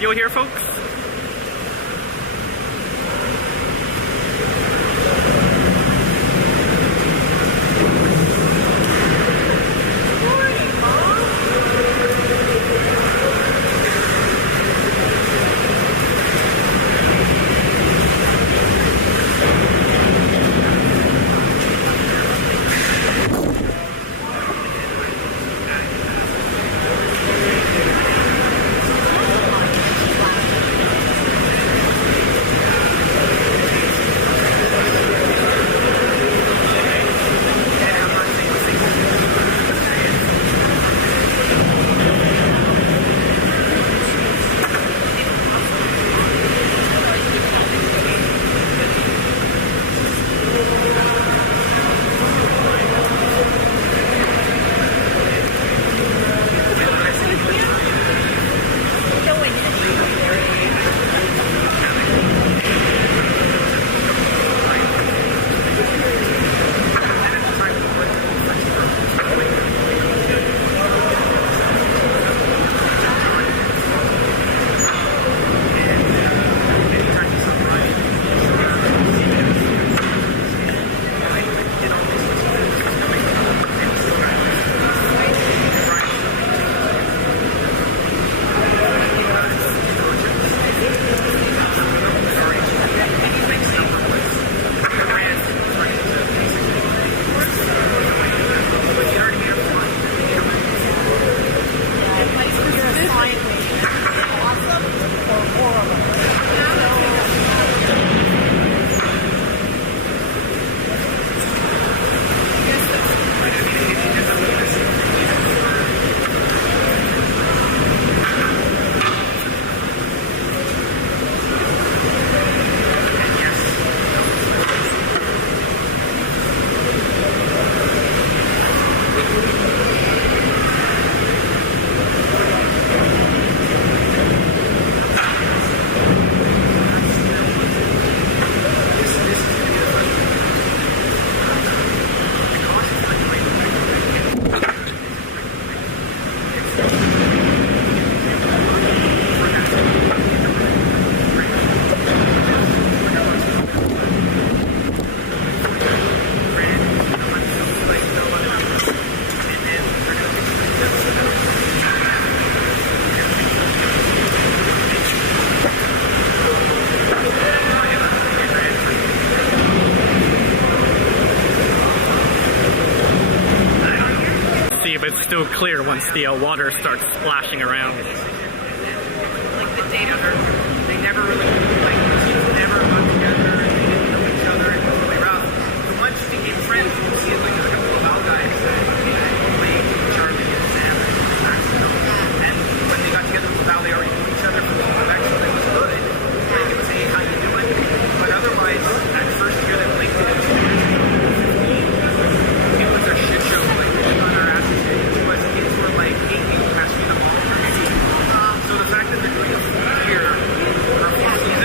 audio here, folks. It's still clear once the water starts splashing around. Like the data, they never really, teams never got together, and they didn't know each other, and it was really rough. So once they became friends, you see it like a couple of Val guys that played Charlie and Sam and Max, and when they got together with Val, they already knew each other from the connection. It was good. Like it was, hey, how you doing? But otherwise, that first year that Blake did it was a shit show. Like we got our asses kicked. Kids were like hating passing the ball. So the fact that they're doing a full year or a full season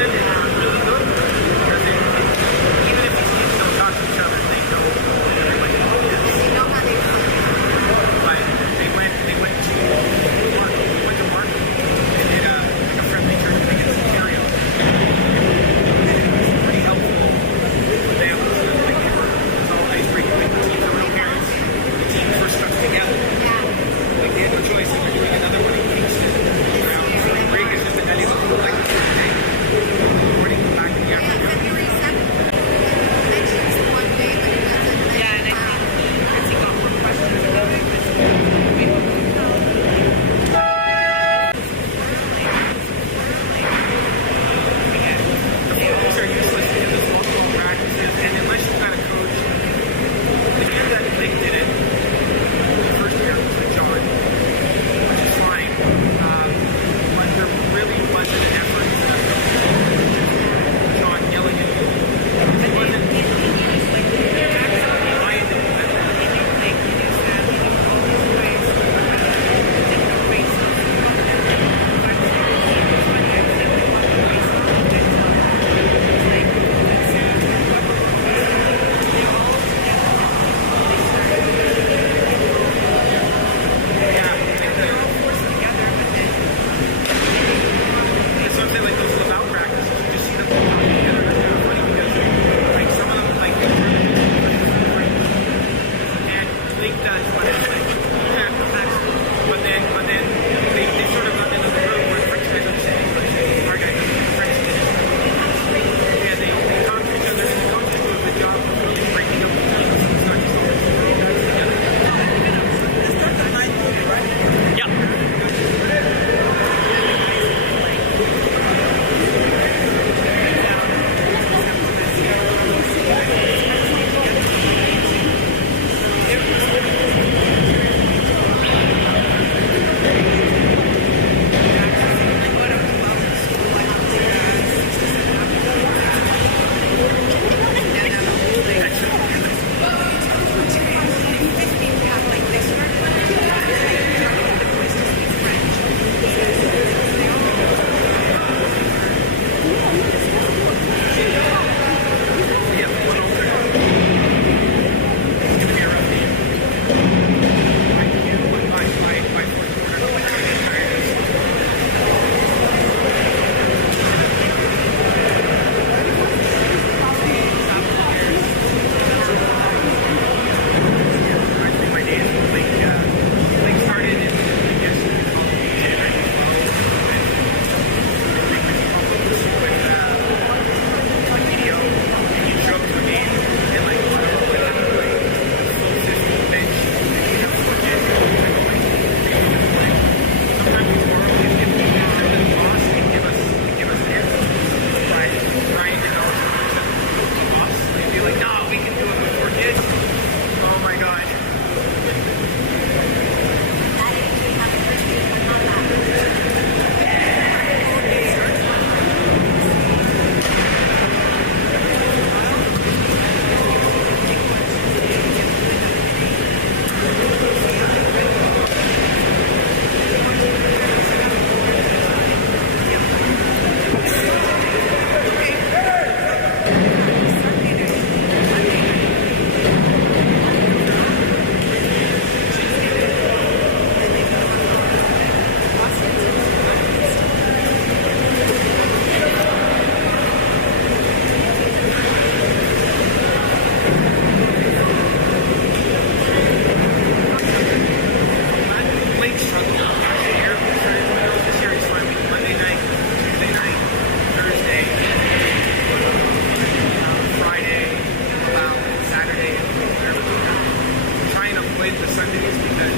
sometimes it is because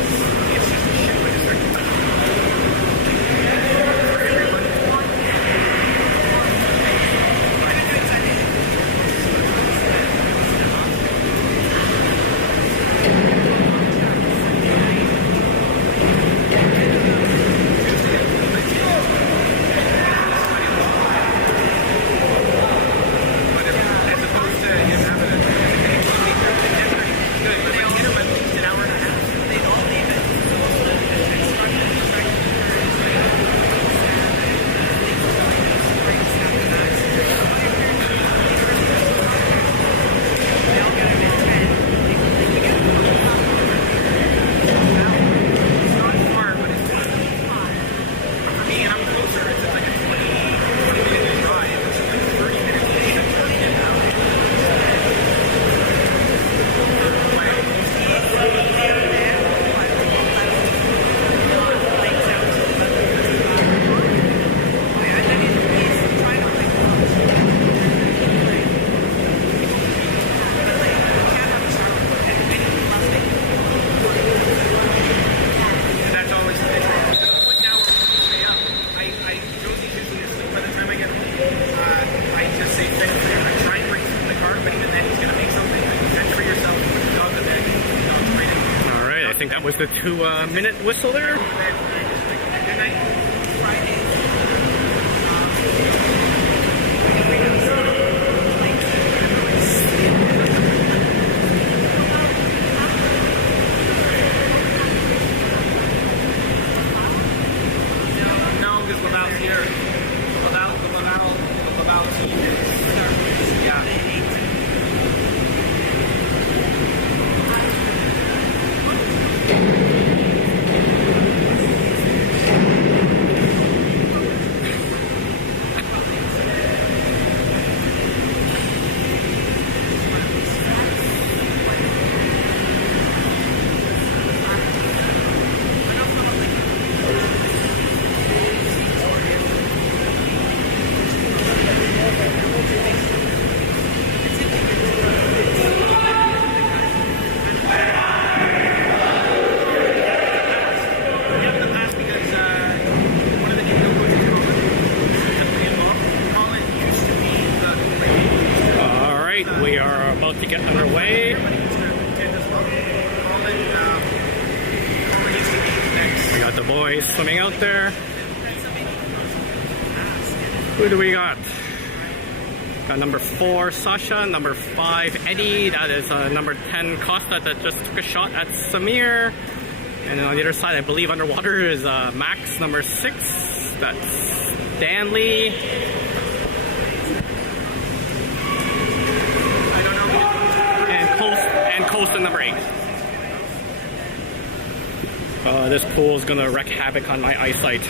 it's just a shit way to start to was the 2-minute whistle there. No, because Laval's here. The Laval team is, yeah. We are about to get underway. We got the boys swimming out there. Who do we got? Got number 4, Sasha. Number 5, Eddie. That is number 10, Costa, that just took a shot at Samir. And then on the other side, I believe underwater is Max, number 6. That's Stanley. And Costa, number 8. This pool is gonna wreak havoc on my eyesight.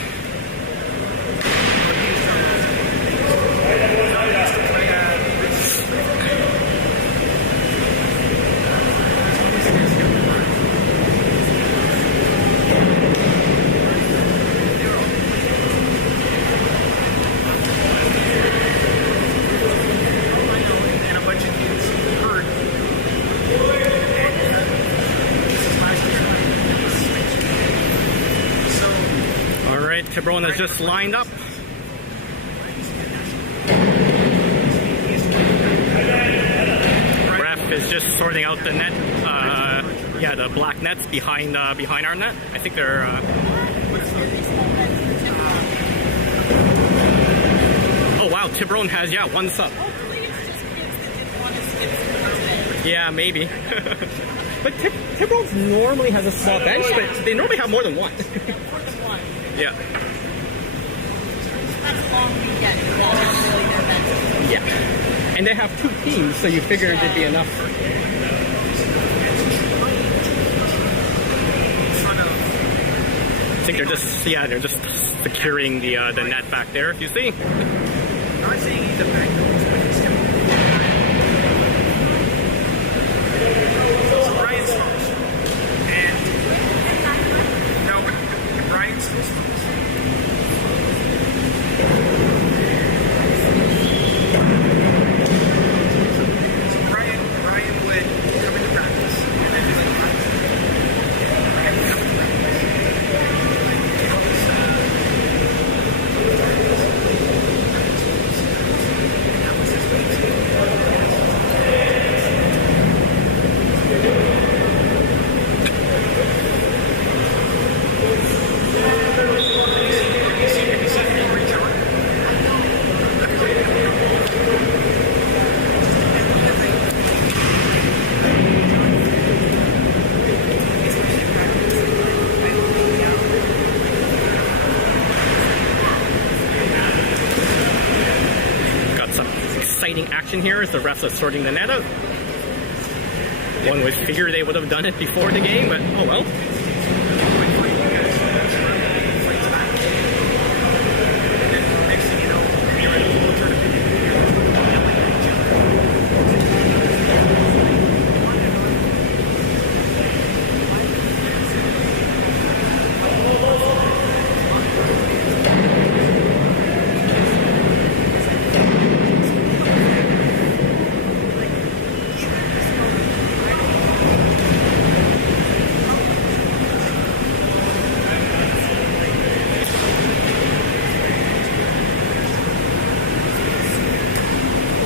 Tiburon has just lined up. Ref is just sorting out the net. Yeah, the black nets behind our net. I think they're. Oh wow, Tiburon has 1 sub. Yeah, maybe. But Tiburon normally has a small bench, but they normally have more than one. Yeah. That's long weekend. That's really their bench. Yeah. And they have 2 teams, so you figure it'd be enough. I think they're just securing the net back there, if you see. I'm not saying he's a back. So Brian smokes. And no, Brian still smokes. So Brian would come into practice and then be like, action here as the refs are sorting the net out. One would figure they would have done it before the game, but oh well.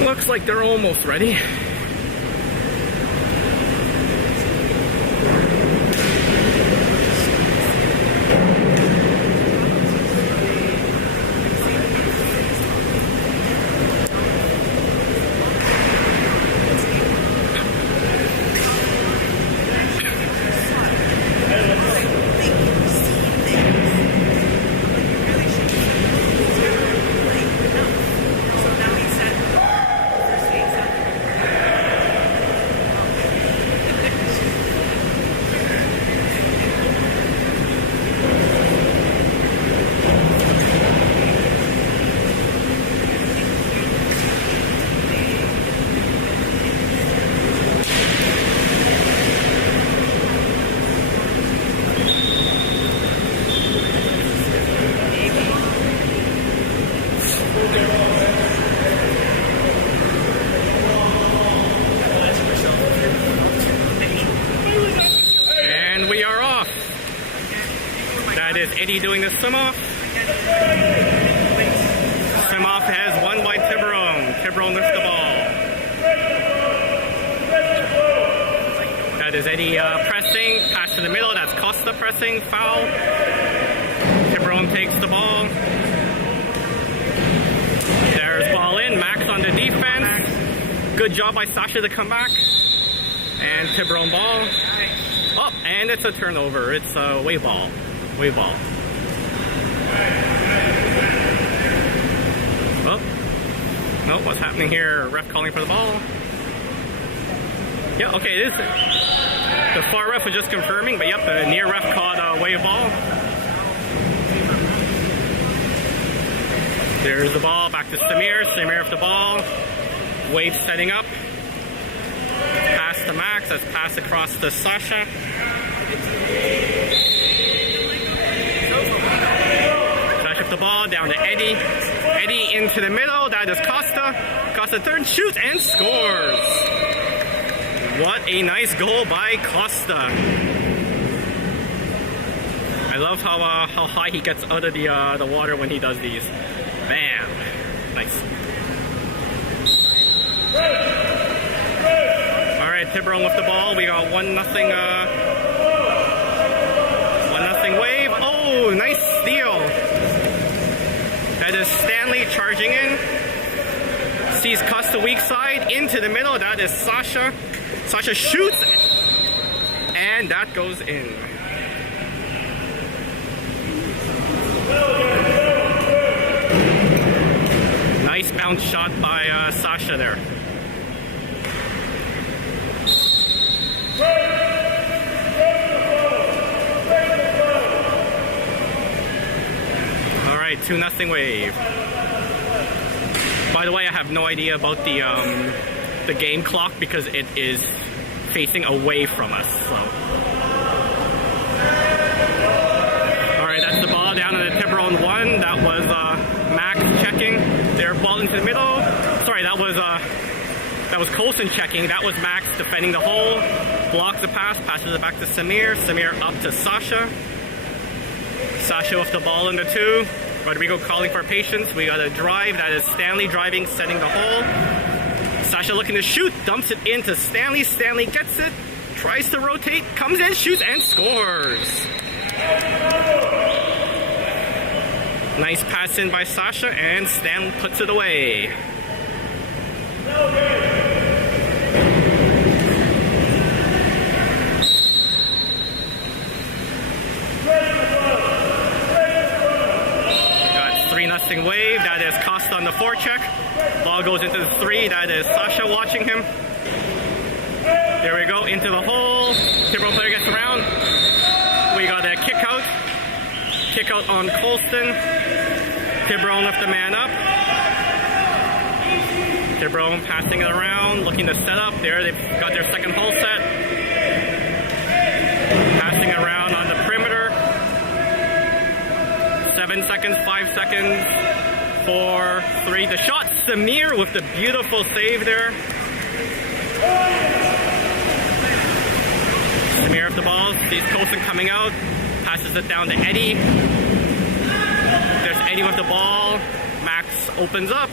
Looks like they're almost ready. That is Eddie doing the swim-off. Swim-off has won by Tiburon. Tiburon lifts the ball. That is Eddie pressing. Pass to the middle. That's Costa pressing. Foul. Tiburon takes the ball. There's ball in. Max on the defense. Good job by Sasha to come back. And Tiburon ball. Oh, and it's a turnover. It's a wave ball. Wave ball. Oh. No, what's happening here? Ref calling for the ball. Yeah, okay, it is. The far ref was just confirming, but yep, the near ref called a wave ball. There's the ball, back to Samir. Samir with the ball. Wave setting up. Pass to Max, that's pass across to Sasha. Sasha with the ball, down to Eddie. Eddie into the middle, that is Costa. Costa third, shoots and scores. What a nice goal by Costa. I love how high he gets out of the water when he does these. Bam. Nice. Alright, Tiburon with the ball. We got 1-0 wave. Oh, nice steal. That is Stanley charging in. Sees Costa weak side into the middle. That is Sasha. Sasha shoots. And that goes in. Nice bounce shot by Sasha there. Alright, 2-0 wave. By the way, I have no idea about the game clock because it is facing away from us. So. Alright, that's the ball down to the Tiburon 1. That was Max checking. Their ball into the middle. Sorry, that was Colson checking. That was Max defending the hole. Blocks the pass, passes it back to Samir. Samir up to Sasha. Sasha with the ball in the 2. Rodrigo calling for patience. We got a drive. That is Stanley driving, setting the hole. Sasha looking to shoot, dumps it into Stanley. Stanley gets it, tries to rotate, comes in, shoots, and scores. Nice pass in by Sasha, and Stan puts it away. passing Wave. That is Costa on the forecheck. Ball goes into the 3. That is Sasha watching him. There we go, into the hole. Tiburon player gets around. We got a kick out. Kick out on Colston. Tiburon left the man up. Tiburon passing it around, looking to set up. There, they've got their second hole set. Passing around on the perimeter. 7 seconds, 5 seconds, 4, 3. The shot, Samir with the beautiful save there. Samir with the ball, sees Colson coming out, passes it down to Eddie. There's Eddie with the ball. Max opens up.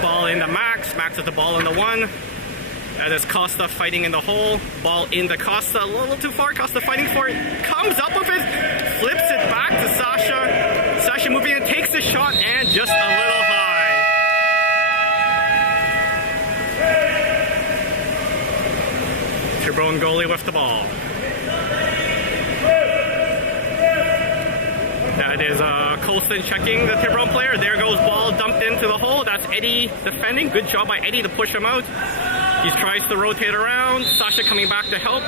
Ball into Max. Max with the ball in the 1. That is Costa fighting in the hole. Ball into Costa. A little too far. Costa fighting for it. Comes up with it. Flips it back to Sasha. Sasha moving in, takes the shot, and just a little high. Tiburon goalie with the ball. That is Colston checking the Tiburon player. There goes ball dumped into the hole. That's Eddie defending. Good job by Eddie to push him out. He tries to rotate around. Sasha coming back to help.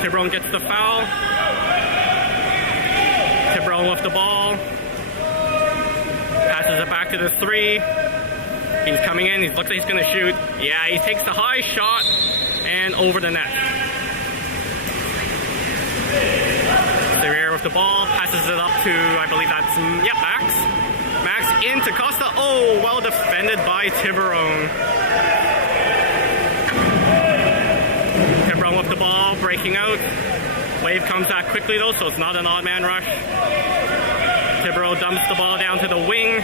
Tiburon gets the foul. Tiburon with the ball. Passes it back to the 3. He's coming in. He looks like he's going to shoot. Yeah, he takes the high shot and over the net. Severe with the ball, passes it up to, I believe that's, Max. Max into Costa. Oh, well defended by Tiburon. Tiburon with the ball, breaking out. Wave comes back quickly though, so it's not an odd man rush. Tiburon dumps the ball down to the wing.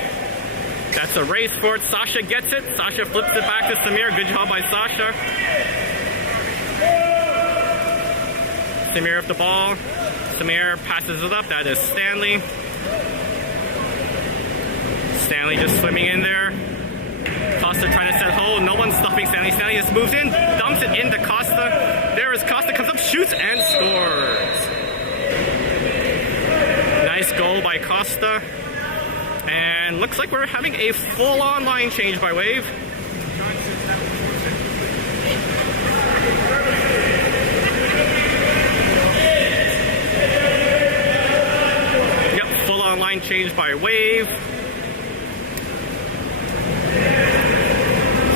That's a race for it. Sasha gets it. Sasha flips it back to Samir. Good job by Sasha. Samir with the ball. Samir passes it up. That is Stanley. Stanley just swimming in there. Costa trying to set hold. No one's stopping Stanley. Stanley just moves in, dumps it into Costa. There is Costa, comes up, shoots, and scores. Nice goal by Costa. And looks like we're having a full-on line change by Wave. Line change by Wave.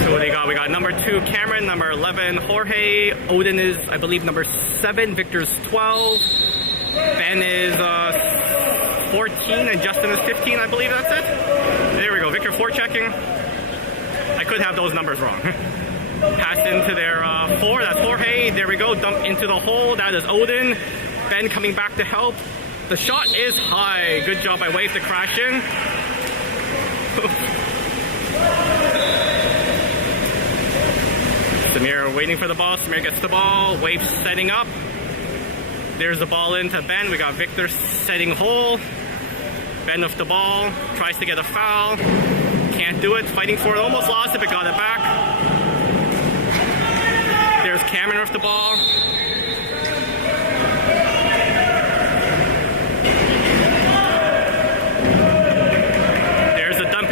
So what do you got? We got number 2 Cameron, number 11 Jorge, Odin is I believe number 7, Victor's 12, Ben is 14, and Justin is 15, I believe that's it. There we go, Victor forechecking. I could have those numbers wrong. Pass into their 4, that's Jorge. There we go, dump into the hole, that is Odin. Ben coming back to help. The shot is high. Good job by Wave to crash in. Samir waiting for the ball. Samir gets the ball. Wave setting up. There's the ball into Ben. We got Victor setting hole. Ben with the ball. Tries to get a foul. Can't do it. Fighting for it. Almost lost it, but got it back. There's Cameron with the ball.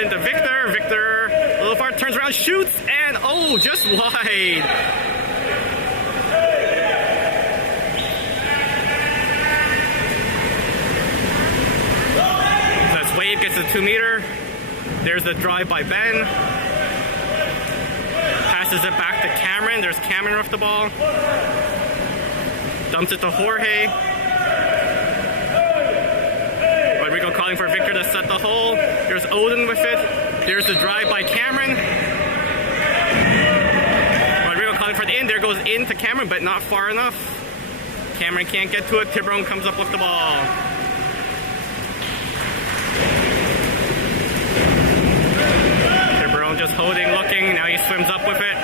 Into Victor. Victor a little far, turns around, shoots, and oh, just wide. That's Wave gets a 2-meter. There's the drive by Ben. Passes it back to Cameron. There's Cameron with the ball. Dumps it to Jorge. Rodrigo calling for Victor to set the hole. There's Odin with it. There's the drive by Cameron. Rodrigo calling for the in. There goes in to Cameron, but not far enough. Cameron can't get to it. Tiburon comes up with the ball. Tiburon just holding, looking. Now he swims up with it.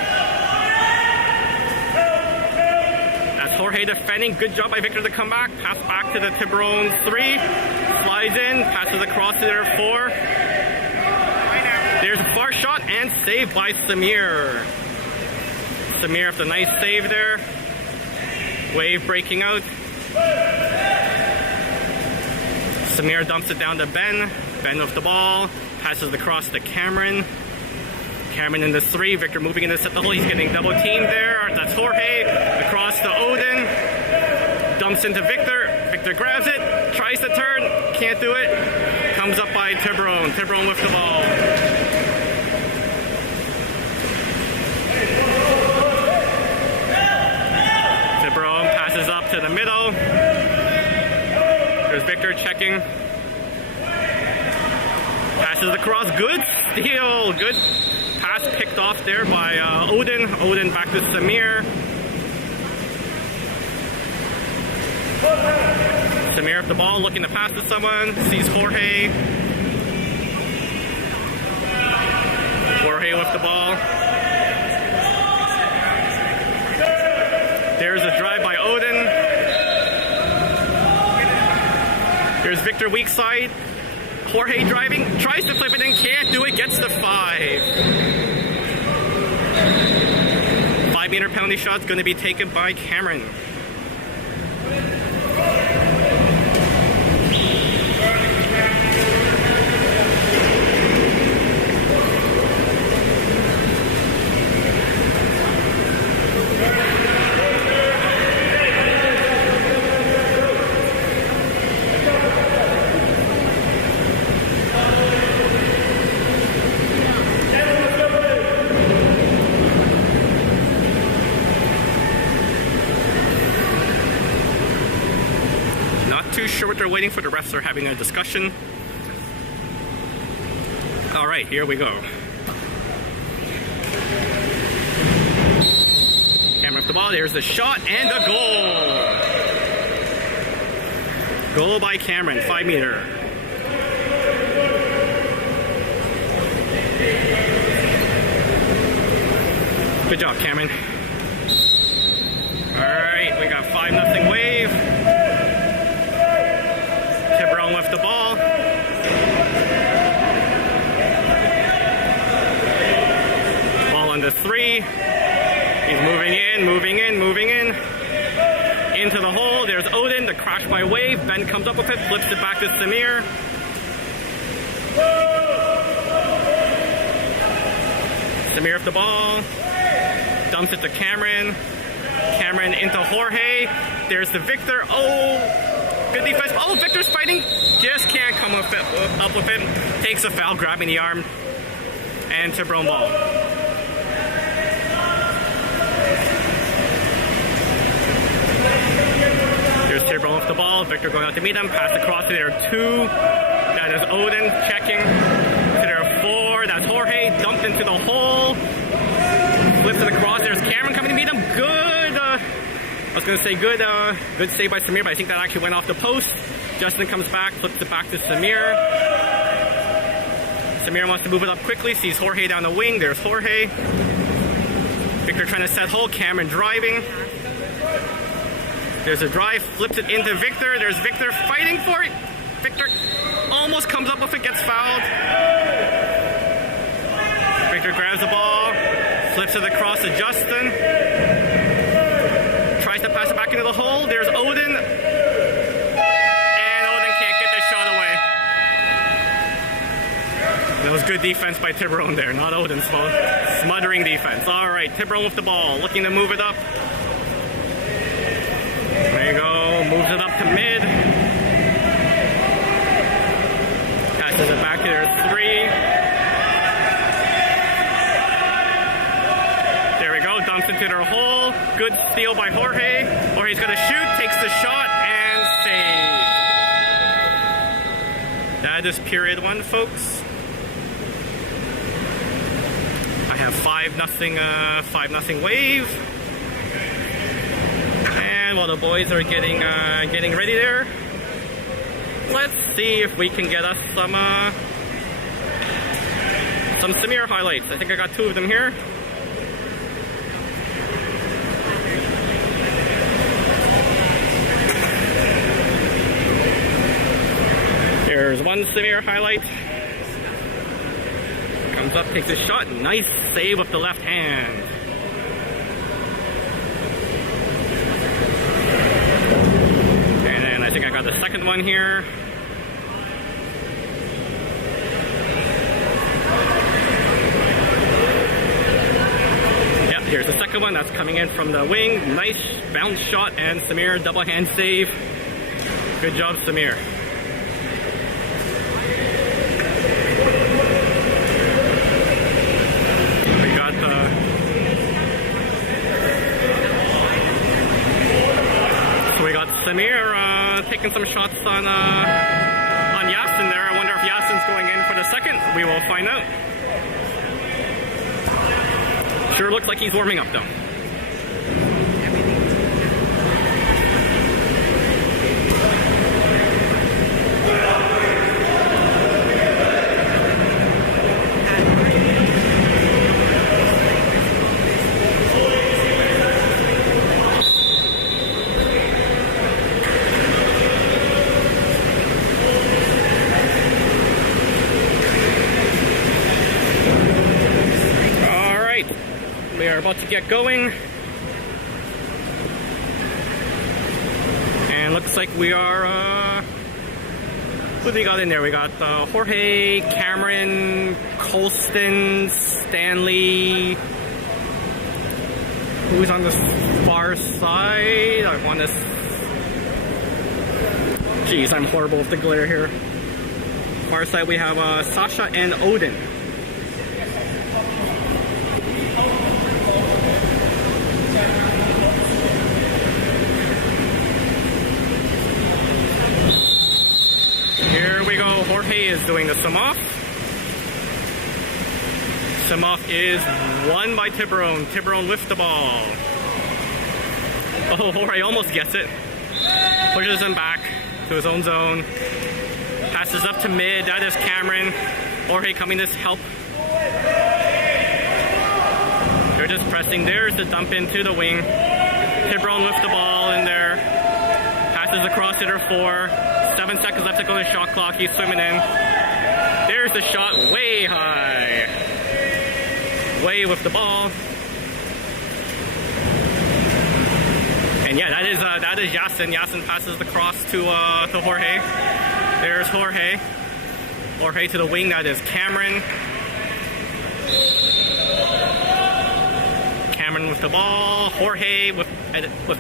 That's Jorge defending. Good job by Victor to come back. Pass back to the Tiburon 3. Slides in, passes across to their 4. There's a far shot and saved by Samir. Samir with a nice save there. Wave breaking out. Samir dumps it down to Ben. Ben with the ball. Passes across to Cameron. Cameron in the 3. Victor moving in to set the hole. He's getting double teamed there. That's Jorge. Across to Odin. Dumps into Victor. Victor grabs it. Tries to turn. Can't do it. Comes up by tiburon. Tiburon with the ball. Tiburon passes up to the middle. There's Victor checking. Passes across. Good steal. Good pass picked off there by Odin. Odin back to Samir. Samir with the ball, looking to pass to someone. Sees Jorge. Jorge with the ball. There's a drive by Odin. There's Victor weak side. Jorge driving, tries to flip it in, can't do it, gets the 5. 5-meter penalty shot's going to be taken by Cameron. Sure what they're waiting for. The refs are having a discussion. All right, here we go. Cameron with the ball. There's the shot and a goal. Goal by Cameron, 5-meter. Good job, Cameron. All right, we got 5-0 Wave. Tiburon with the ball. Ball on the 3. He's moving in, moving in, moving in. Into the hole. There's Odin. The crash by Wave. Ben comes up with it, flips it back to Samir. Samir with the ball. Dumps it to Cameron. Cameron into Jorge. There's the Victor. Oh! Good defense. Oh, Victor's fighting. Just can't come up with it. Takes a foul, grabbing the arm. And Tiburon ball. There's Tiburon with the ball. Victor going out to meet him. Pass across to their 2. That is Odin checking. To their 4. That's Jorge. Dumped into the hole. Flips it across. There's Cameron coming to meet him. Good. I was going to say good save by Samir, but I think that actually went off the post. Justin comes back, flips it back to Samir. Samir wants to move it up quickly, sees Jorge down the wing. There's Jorge. Victor trying to set hole, Cameron driving. There's a drive, flips it into Victor. There's Victor fighting for it. Victor almost comes up with it, gets fouled. Victor grabs the ball, flips it across to Justin. Tries to pass it back into the hole. There's Odin. And Odin can't get the shot away. That was good defense by Tiburon there, not Odin's fault. Smothering defense. All right, Tiburon with the ball, looking to move it up. There you go, moves it up to mid. Passes it back to their 3. There we go, dumps into their hole. Good steal by Jorge. Jorge's going to shoot, takes the shot, and save. That is period 1, folks. I have 5-0 Wave. And while the boys are getting ready there, let's see if we can get us some Samir highlights. I think I got 2 of them here. There's one Samir highlight. Comes up, takes a shot. Nice save with the left hand. And then I think I got the second one here. Here's the second one that's coming in from the wing. Nice bounce shot, and Samir double hand save. Good job, Samir. We got Samir taking some shots on Yasin there. I wonder if Yasin's going in for the second. We will find out. Sure looks like he's warming up though. We are about to get going, and looks like we are who do we got in there? We got Jorge, Cameron, Colston, Stanley. Who's on the far side? I want to jeez, I'm horrible with the glare here. Far side we have Sasha and Odin. Here we go. Jorge is doing the sum-off. Sum-off is won by Tiburon. Tiburon with the ball. Oh, Jorge almost gets it. Pushes him back to his own zone. Passes up to mid. That is Cameron. Jorge coming to help. They're just pressing. There's the dump into the wing. Tiburon with the ball in there. Passes across hitter 4. 7 seconds left to go on the shot clock. He's swimming in. There's the shot, way high. Way with the ball. And yeah, that is Yasin. Yasin passes the cross to Jorge. There's Jorge. Jorge to the wing. That is Cameron. Cameron with the ball. Jorge with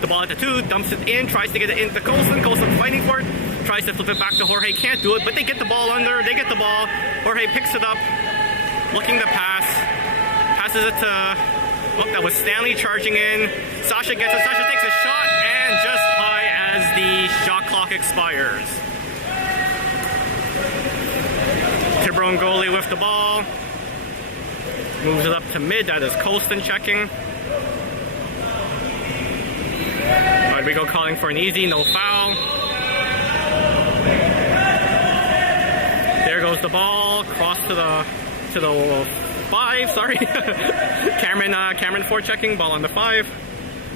the ball at the 2. Dumps it in. Tries to get it into Colston. Colston fighting for it. Tries to flip it back to Jorge, can't do it, but they get the ball under, they get the ball. Jorge picks it up, looking to pass, passes it to, oh, that was Stanley charging in. Sasha gets it, Sasha takes a shot, and just high as the shot clock expires. Tiburon goalie with the ball, moves it up to mid, that is Colston checking. But we go calling for an easy, no foul. There goes the ball, cross to the 5, sorry. Cameron forechecking, ball on the 5.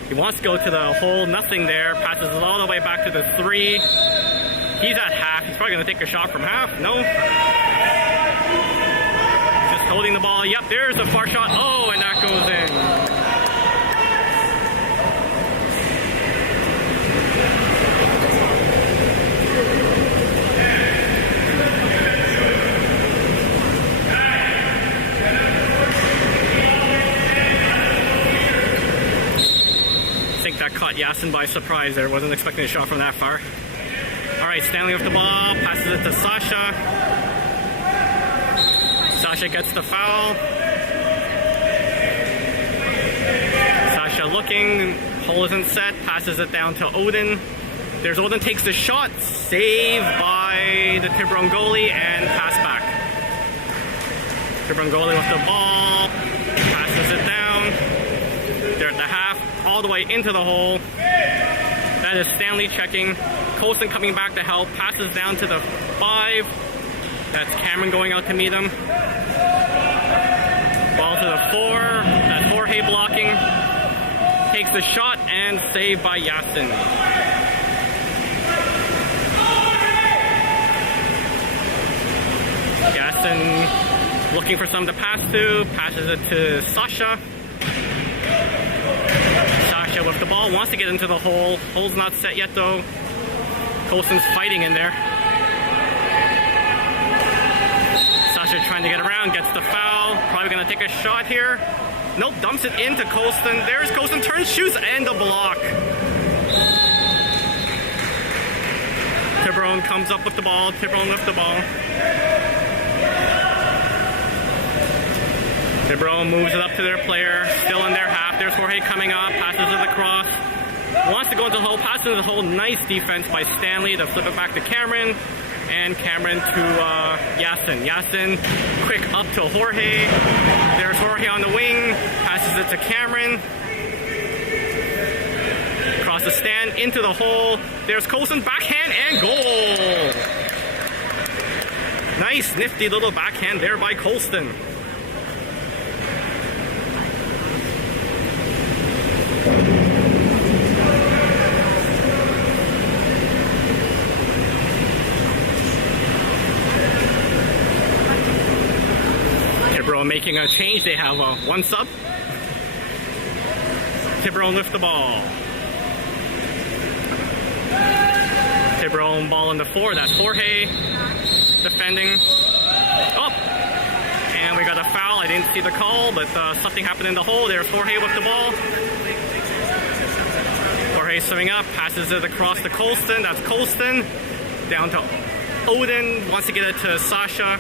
He wants to go to the hole, nothing there, passes it all the way back to the 3. He's at half, he's probably gonna take a shot from half, no. Just holding the ball, yep, there's a far shot, oh, and that goes in. That caught Yasin by surprise there. Wasn't expecting a shot from that far. Alright, Stanley with the ball. Passes it to Sasha. Sasha gets the foul. Sasha looking. Hole isn't set. Passes it down to Odin. There's Odin, takes the shot. Saved by the Tiburon goalie and pass back. Tiburon goalie with the ball. Passes it down. They're at the half. All the way into the hole. That is Stanley checking. Colston coming back to help. Passes down to the 5. That's Cameron going out to meet him. Ball to the 4. That's Jorge blocking. Takes the shot and saved by Yasin. Yasin looking for someone to pass to. Passes it to Sasha. Sasha with the ball, wants to get into the hole. Hole's not set yet though. Colston's fighting in there. Sasha trying to get around, gets the foul. Probably gonna take a shot here. Nope, dumps it into Colston. There's Colston, turns, shoots, and the block. Tiburon comes up with the ball. Tiburon with the ball. Tiburon moves it up to their player. Still in their half. There's Jorge coming up. Passes it across. Wants to go into the hole. Passes into the hole. Nice defense by Stanley to flip it back to Cameron. And Cameron to Yasin. Yasin, quick up to Jorge. There's Jorge on the wing. Passes it to Cameron. Across the stand, into the hole. There's Colson, backhand and goal. Nice, nifty little backhand there by Colston. Tiburon making a change. They have one sub. Tiburon lift the ball. Tiburon ball in the 4. That's Jorge defending. Oh! And we got a foul. I didn't see the call, but something happened in the hole. There's Jorge with the ball. Jorge swimming up, passes it across to Colston. That's Colston. Down to Odin. Wants to get it to Sasha.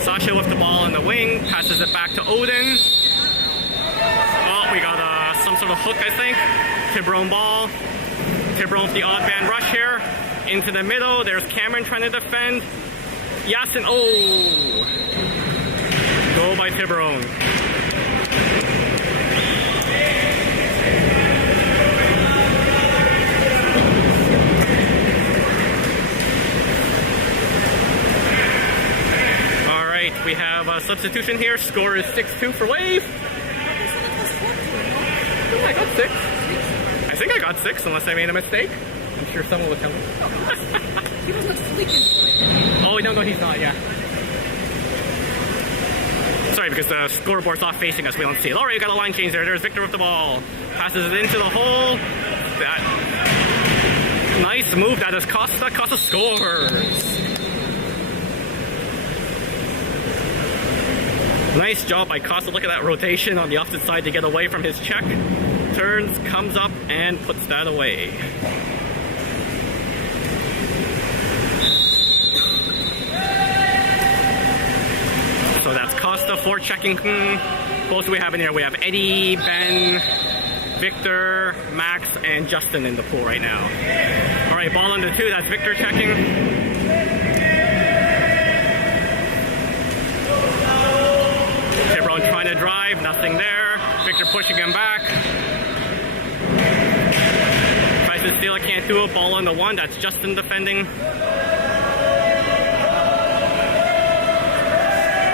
Sasha with the ball in the wing. Passes it back to Odin. Oh, we got some sort of hook, I think. Tiburon ball. Tiburon with the odd man rush here. Into the middle. There's Cameron trying to defend. Yasin. Oh! Goal by Tiburon. Alright, we have a substitution here. Score is 6-2 for Wave. I got 6. I think I got 6, unless I made a mistake. I'm sure someone will tell me. He was not flicking. Oh, no, he's not, yeah. Sorry, because the scoreboard's off facing us, we don't see it. Alright, we got a line change there. There's Victor with the ball. Passes it into the hole. That nice move. That is Costa. Costa scores. Nice job by Costa. Look at that rotation on the opposite side to get away from his check. Turns, comes up, and puts that away. So that's Costa for checking. Who else do we have in here? We have Eddie, Ben, Victor, Max, and Justin in the pool right now. All right, ball under 2. That's Victor checking. Tiburon trying to drive. Nothing there. Victor pushing him back. Tries to steal it. Can't do it. Ball on the 1. That's Justin defending.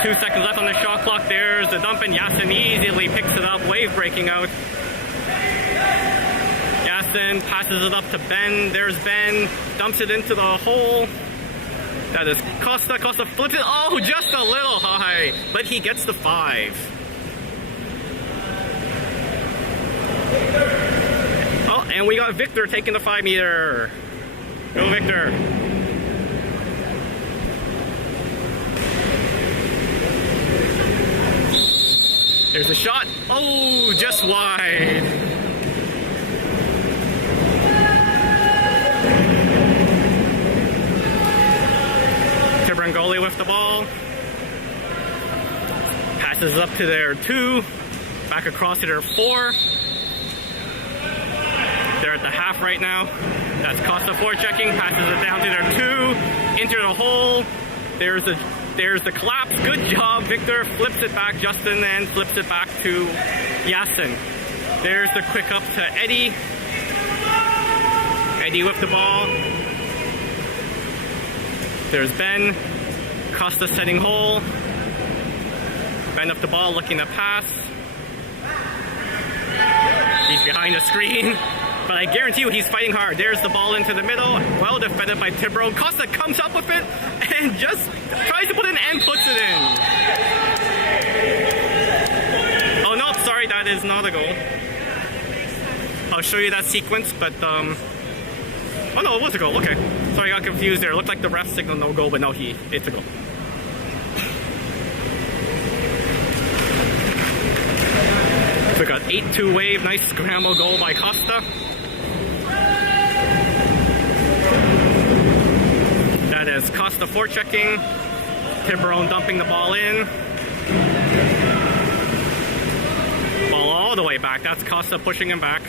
2 seconds left on the shot clock. There's the dump, and Yasin easily picks it up. Wave breaking out. Yasin passes it up to Ben. There's Ben. Dumps it into the hole. That is Costa. Costa flips it. Oh, just a little high. But he gets the 5. Oh, and we got Victor taking the 5-meter. Go, Victor. There's a shot. Oh, just wide. Tiburon goalie with the ball. Passes up to their 2. Back across to their 4. They're at the half right now. That's Costa forechecking. Passes it down to their 2. Into the hole. There's the collapse. Good job, Victor. Flips it back, Justin, and flips it back to Yasin. There's the quick up to Eddie. Eddie with the ball. There's Ben. Costa setting hole. Ben up the ball, looking to pass. He's behind the screen. But I guarantee you he's fighting hard. There's the ball into the middle. Well defended by Tiburon. Costa comes up with it and just tries to put it in and puts it in. Oh no, sorry, that is not a goal. I'll show you that sequence, but oh no, it was a goal. Okay. Sorry, I got confused there. It looked like the ref signaled no goal, but no, it's a goal. So we got 8-2 wave, nice scramble goal by Costa. That is Costa forechecking, Tiburon dumping the ball in. Ball all the way back, that's Costa pushing him back.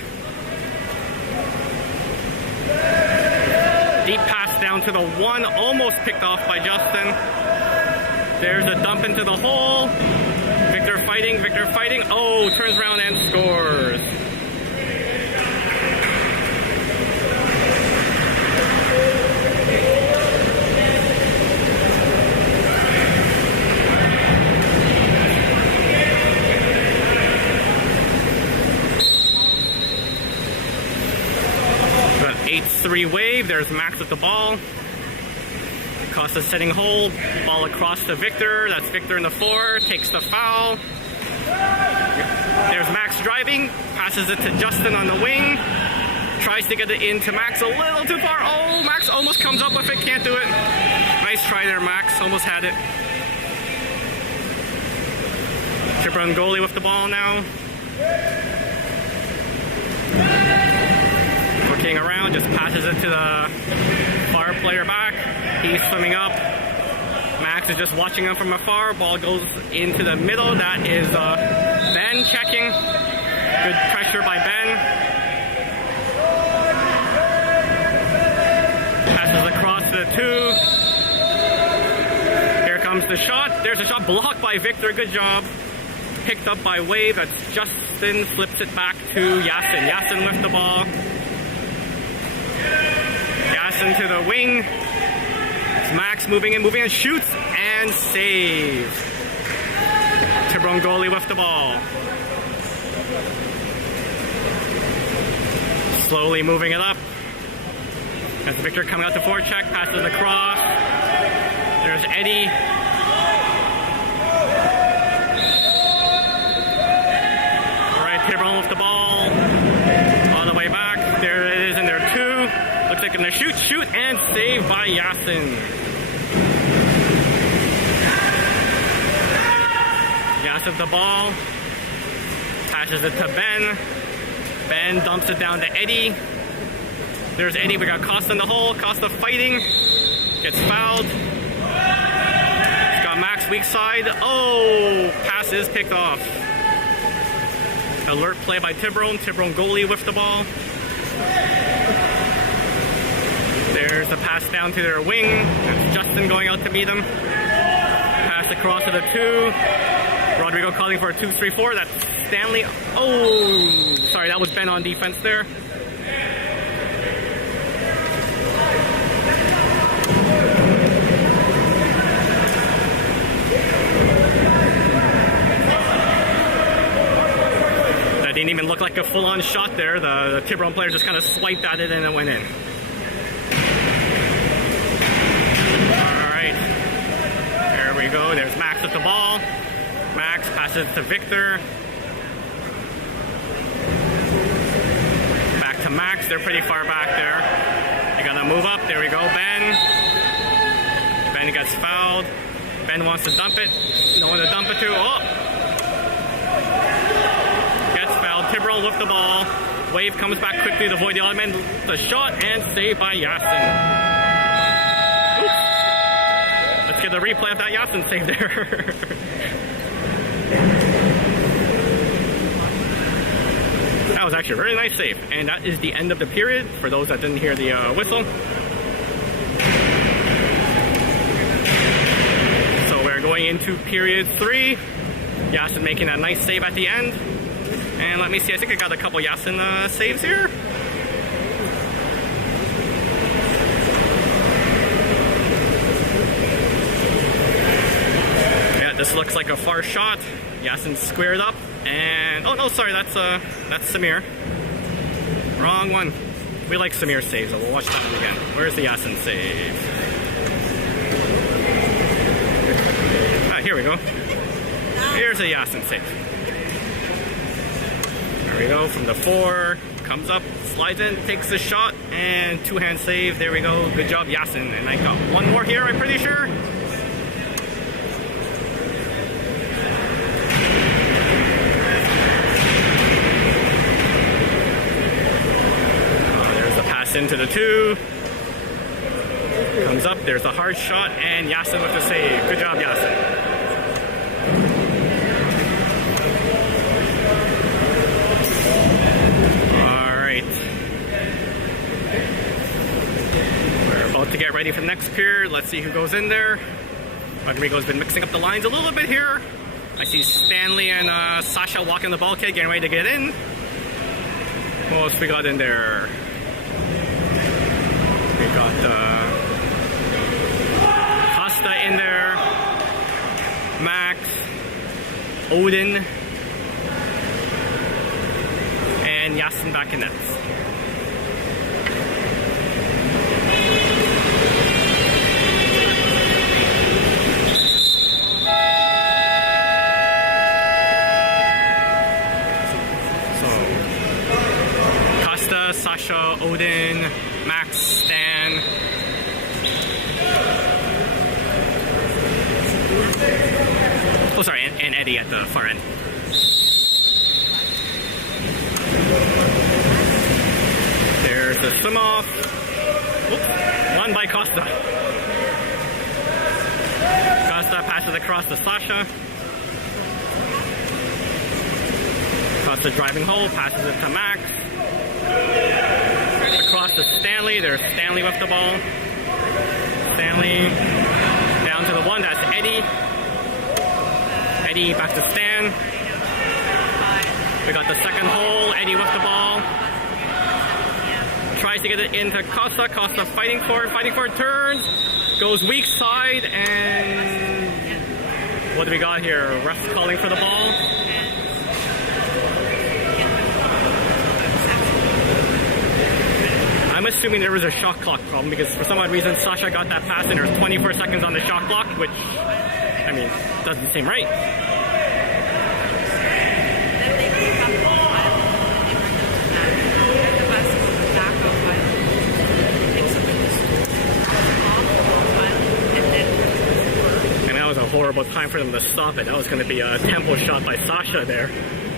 Deep pass down to the one, almost picked off by Justin. There's a dump into the hole. Victor fighting. Oh, turns around and scores. Got 8-3 wave. There's Max with the ball. Costa setting hold, ball across to Victor, that's Victor in the 4, takes the foul. There's Max driving, passes it to Justin on the wing, tries to get it into Max a little too far. Oh, Max almost comes up with it, can't do it. Nice try there, Max, almost had it. Tiburon goalie with the ball now. Working around, just passes it to the far player back. He's swimming up. Max is just watching him from afar. Ball goes into the middle. That is Ben checking. Good pressure by Ben. Passes across to the 2. Here comes the shot. There's a shot blocked by Victor. Good job. Picked up by Wave. That's Justin. Flips it back to Yasin. Yasin with the ball. Yasin to the wing. Max moving in, shoots and saves. Tiburon goalie with the ball. Slowly moving it up. That's Victor coming out to forecheck, passes across. There's Eddie. Alright, Tiburon with the ball. All the way back. There it is in there 2. Looks like gonna shoot, and saved by Yasin. Yasin the ball, passes it to Ben. Ben dumps it down to Eddie. There's Eddie, we got Costa in the hole. Costa fighting, gets fouled. He's got Max weak side. Oh, pass is picked off. Alert play by Tiburon. Tiburon goalie with the ball. There's the pass down to their wing. That's Justin going out to meet them. Pass across to the 2. Rodrigo calling for a 2-3-4. That's Stanley. Oh, sorry, that was Ben on defense there. That didn't even look like a full-on shot there. The Tiburon player just kind of swiped at it and it went in. There we go. There's Max with the ball. Max passes to Victor. Back to Max. They're pretty far back there. They gotta move up. There we go. Ben. Ben gets fouled. Ben wants to dump it. No one to dump it to. Oh! Gets fouled. Tiburon with the ball. Wave comes back quickly to avoid the element. The shot and saved by Yasin. Let's get the replay of that Yasin save there. That was actually a very nice save. And that is the end of the period, for those that didn't hear the whistle. So we're going into period 3. Yasin making that nice save at the end. And let me see, I think I got a couple Yasin saves here. This looks like a far shot. Yasin squared up, and oh no, sorry, that's Samir. Wrong one. We like Samir saves, so we'll watch that one again. Where's the Yasin save? Ah, here we go. Here's a Yasin save. There we go, from the 4, comes up, slides in, takes the shot, and 2-hand save. There we go. Good job, Yasin. And I got one more here, I'm pretty sure. Yasin to the 2. Comes up, there's a hard shot, and Yasin with the save. Good job, Yasin. Alright. We're about to get ready for the next period. Let's see who goes in there. Rodrigo's been mixing up the lines a little bit here. I see Stanley and Sasha walking the bulkhead, getting ready to get in. What else we got in there? We got Costa in there, Max, Odin, and Yasin back in nets. Sasha, Odin, Max, Stan. Oh, sorry, and Eddie at the far end. There's the swim off. Oops, won by Costa. Costa passes across to Sasha. Costa driving hole, passes it to Max. Across to Stanley. There's Stanley with the ball. Stanley down to the 1. That's Eddie. Eddie back to Stan. We got the second hole. Eddie with the ball. Tries to get it into Costa. Costa fighting for it. Turns. Goes weak side. And what do we got here? Ref calling for the ball. I'm assuming there was a shot clock problem because for some odd reason Sasha got that pass and there's 24 seconds on the shot clock, which, I mean, doesn't seem right. And that was a horrible time for them to stop it. That was going to be a tempo shot by Sasha there.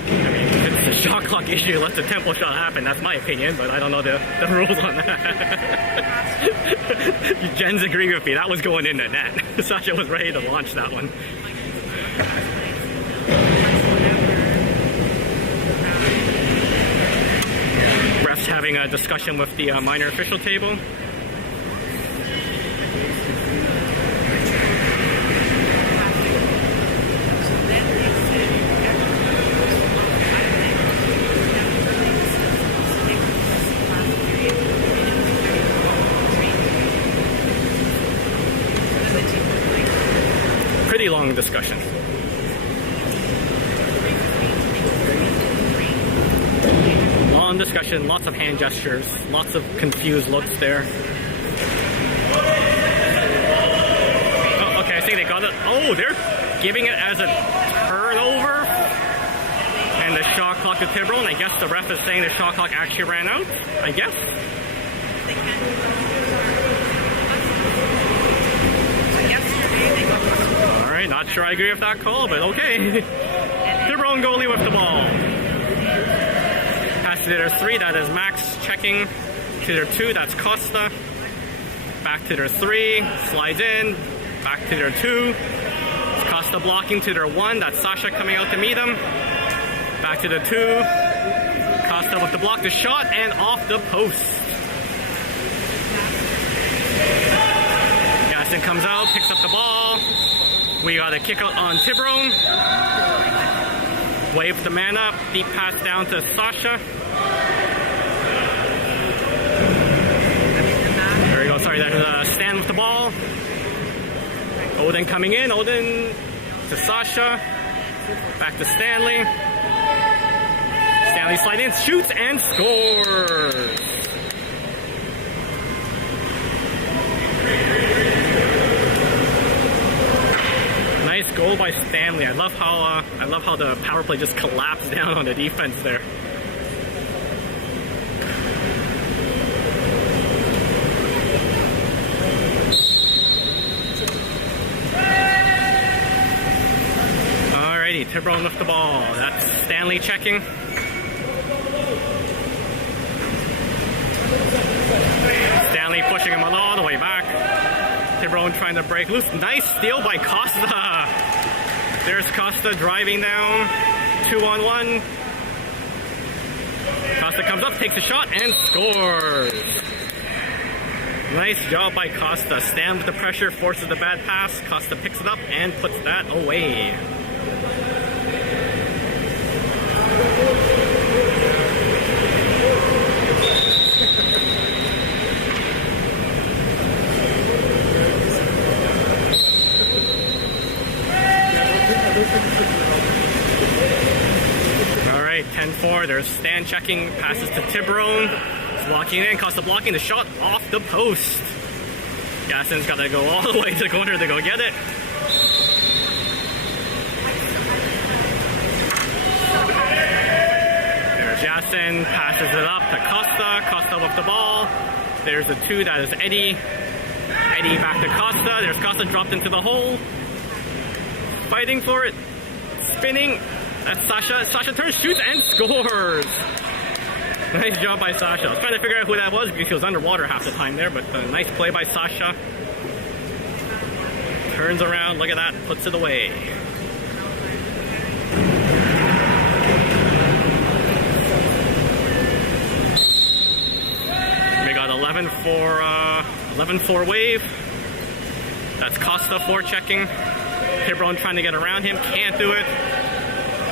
I mean, if it's a shot clock issue, let the tempo shot happen. That's my opinion, but I don't know the rules on that. Jen's agreeing with me. That was going in the net. Sasha was ready to launch that one. Refs having a discussion with the minor official table. Pretty long discussion. Long discussion, lots of hand gestures, lots of confused looks there. Oh, okay, I think they got it. Oh, they're giving it as a turnover. And the shot clock to tiburon. I guess the ref is saying the shot clock actually ran out, I guess. Alright, not sure I agree with that call, but okay. Tiburon goalie with the ball. Pass to their 3, that is Max checking. To their 2, that's Costa. Back to their 3, slides in. Back to their 2. Costa blocking to their 1, that's Sasha coming out to meet him. Back to the 2. Costa with the block, the shot, and off the post. Yasin comes out, picks up the ball. We got a kick out on Tiburon. Wave the man up. Deep pass down to Sasha. There we go. Sorry, there's Stan with the ball. Odin coming in. Odin to Sasha. Back to Stanley. Stanley slides in, shoots, and scores. Nice goal by Stanley. I love how the power play just collapsed down on the defense there. Alrighty, Tiburon with the ball. That's Stanley checking. pushing him all the way back. Tiburon trying to break loose. Nice steal by Costa. There's Costa driving down. 2-on-1. Costa comes up, takes a shot, and scores. Nice job by Costa. Stands the pressure, forces the bad pass. Costa picks it up and puts that away. Alright, 10-4. There's Stan checking. Passes to Tiburon. He's walking in. Costa blocking the shot off the post. Yassin's got to go all the way to the corner to go get it. There's Yassin. Passes it up to Costa. Costa with the ball. There's a 2. That is Eddie. Eddie back to Costa. There's Costa dropped into the hole. Fighting for it. Spinning. That's Sasha. Sasha turns, shoots, and scores. Nice job by Sasha. I was trying to figure out who that was because he was underwater half the time there, but nice play by Sasha. Turns around, look at that, puts it away. We got 11-4 wave. That's Costa forechecking. Tiburon trying to get around him, can't do it.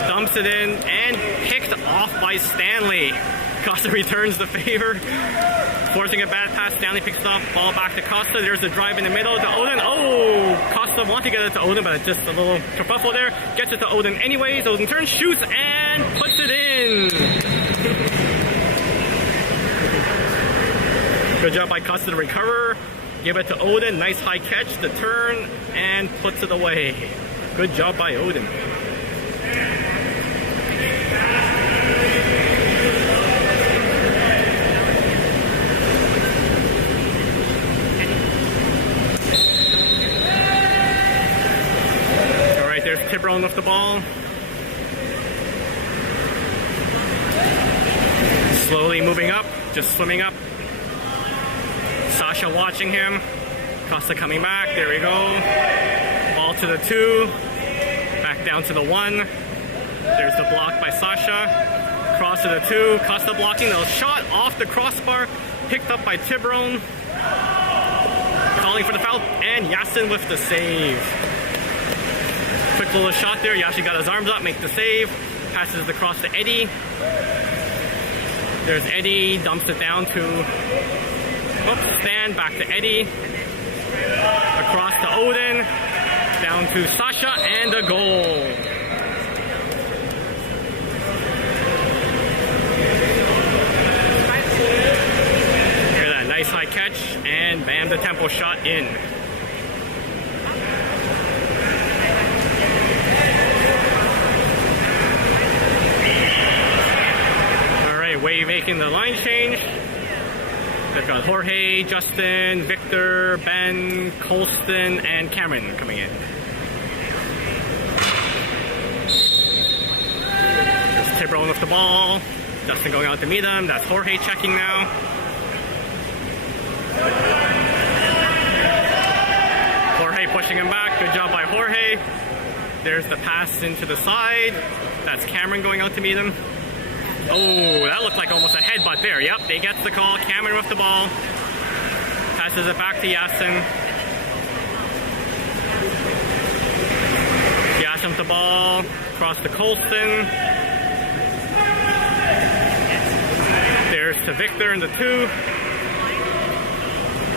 Dumps it in and picked off by Stanley. Costa returns the favor, forcing a bad pass. Stanley picks it up, ball back to Costa. There's a drive in the middle to Odin. Oh, Costa wants to get it to Odin, but it's just a little kerfuffle there. Gets it to Odin anyways. Odin turns, shoots, and puts it in. Good job by Costa to recover. Give it to Odin. Nice high catch, the turn, and puts it away. Good job by Odin. Alright, there's Tiburon with the ball. Slowly moving up, just swimming up. Sasha watching him. Costa coming back. There we go. Ball to the 2. Back down to the 1. There's the block by Sasha. Cross to the 2. Costa blocking. The shot off the crossbar. Picked up by Tiburon. Calling for the foul. And Yassin with the save. Quick little shot there. Yassin got his arms up. Make the save. Passes the cross to Eddie. There's Eddie. Dumps it down to... Stand back to Eddie. Across to Odin. Down to Sasha and a goal. Hear that nice high catch and bam, the tempo shot in. Alright, Wave making the line change. They've got Jorge, Justin, Victor, Ben, Colston, and Cameron coming in. There's Tiburon with the ball. Justin going out to meet him. That's Jorge checking now. Jorge pushing him back. Good job by Jorge. There's the pass into the side. That's Cameron going out to meet him. Oh, that looked like almost a headbutt there. Yep, they get the call. Cameron with the ball. Passes it back to Yassin. Yassin with the ball. Across to Colston. There's to Victor in the 2.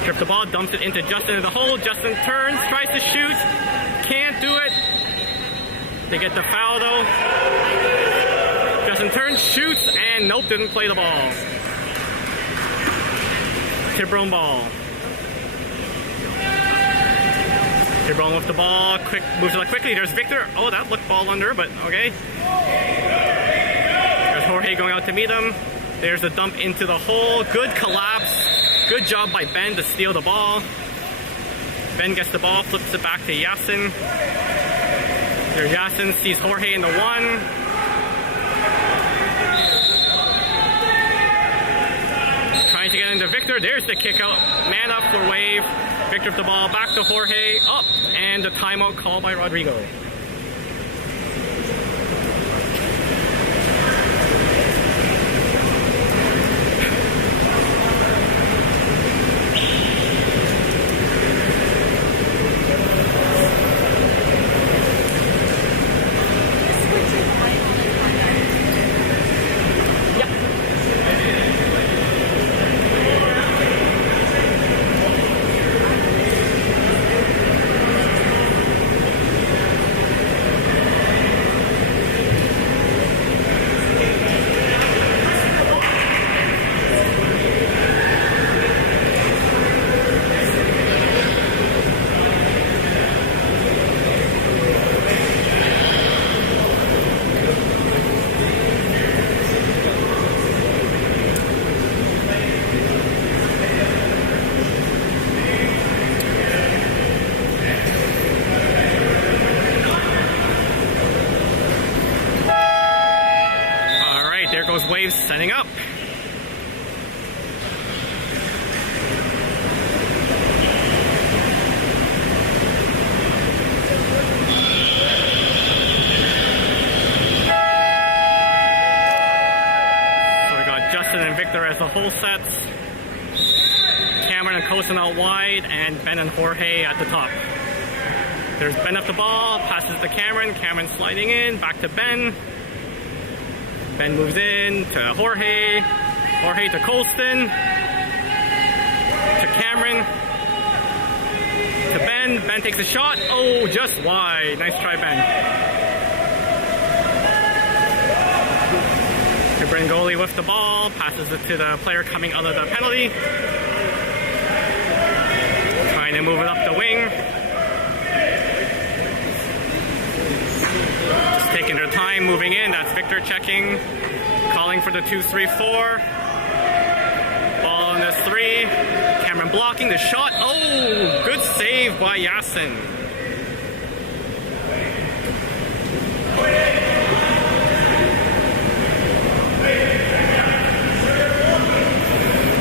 Trips the ball, dumps it into Justin in the hole. Justin turns, tries to shoot. Can't do it. They get the foul though. Justin turns, shoots, and nope, didn't play the ball. Tiburon ball. Tiburon with the ball, quick moves it quickly. There's Victor. Oh, that looked ball under, but okay. There's Jorge going out to meet him. There's a dump into the hole. Good collapse. Good job by Ben to steal the ball. Ben gets the ball, flips it back to Yassin. There's Yassin, sees Jorge in the 1. Trying to get into Victor. There's the kick out. Man up for Wave. Victor with the ball. Back to Jorge. Up. And the timeout call by Rodrigo. Waves setting up. So we got Justin and Victor as the whole sets. Cameron and Coastin out wide, and Ben and Jorge at the top. There's Ben up the ball, passes to Cameron. Cameron sliding in, back to Ben. Ben moves in to Jorge. Jorge to Colston. To Cameron. To Ben. Ben takes a shot. Oh, just wide. Nice try, Ben. To Brangoli with the ball. Passes it to the player coming out of the penalty. Trying to move it up the wing. Just taking their time moving in. That's Victor checking. Calling for the 2-3-4. Ball on the 3. Cameron blocking the shot. Oh, good save by Yasin.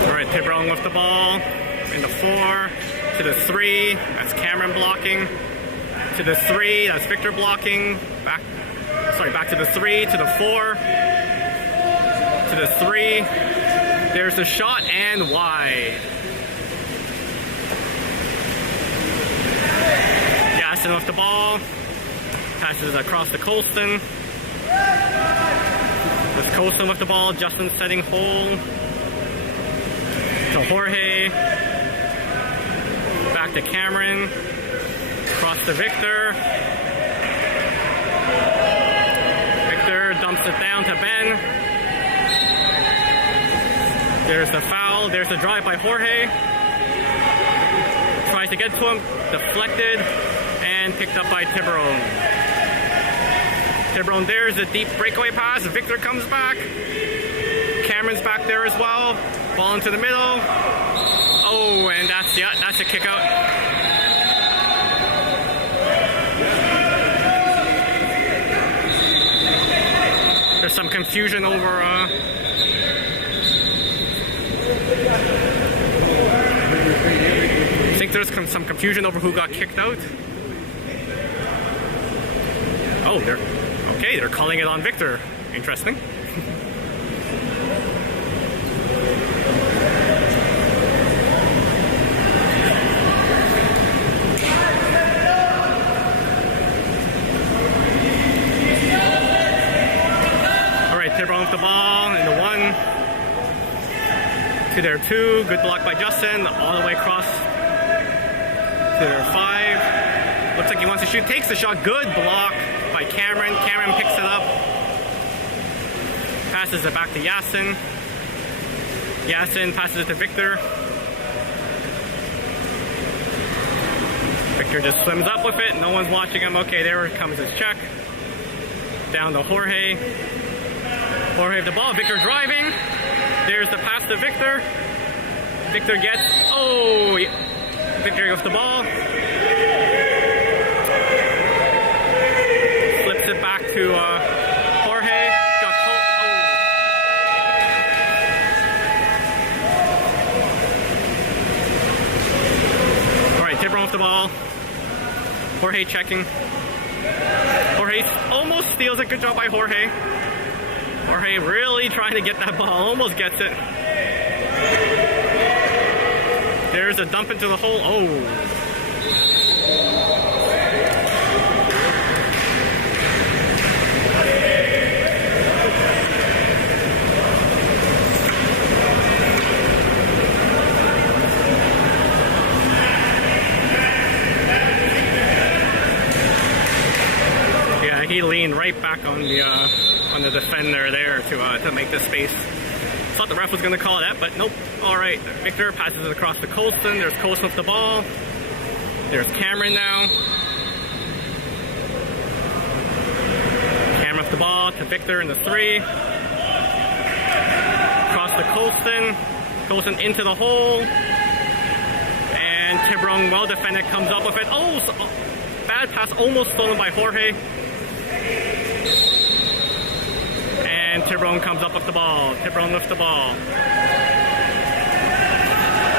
Alright, Tiburon with the ball. In the 4. To the 3. That's Cameron blocking. To the 3. That's Victor blocking. Back to the 3. To the 4. To the 3. There's the shot and wide. Yasin with the ball. Passes across to Colston. There's Colston with the ball. Justin setting hole. To Jorge. Back to Cameron. Across to Victor. Victor dumps it down to Ben. There's the foul. There's the drive by Jorge. Tries to get to him. Deflected. And picked up by Tiburon. Tiburon, there's a deep breakaway pass. Victor comes back. Cameron's back there as well. Ball into the middle. Oh, and that's a kick out. There's some confusion over I think there's some confusion over who got kicked out. Oh, they're calling it on Victor. Interesting. Alright, Tiburon with the ball in the 1. To their 2, good block by Justin, all the way across to their 5. Looks like he wants to shoot, takes the shot, good block by Cameron. Cameron picks it up, passes it back to Yasin. Yasin passes it to Victor. Victor just swims up with it, no one's watching him. Okay, there comes his check. Down to Jorge. Jorge with the ball, Victor driving. There's the pass to Victor. Victor gets, Victor with the ball. Flips it back to Jorge. off the ball. Jorge checking. Jorge almost steals it. Good job by Jorge. Jorge really trying to get that ball. Almost gets it. There's a dump into the hole. Oh. He leaned right back on the defender there to make the space. Thought the ref was going to call that, but nope. All right, Victor passes it across to Colston. There's Colston with the ball. There's Cameron now. Cameron with the ball to Victor in the 3. Across to Colston. Colston into the hole. And Tiburon, well defended, comes up with it. Oh, bad pass, almost stolen by Jorge. And Tiburon comes up with the ball. Tiburon with the ball.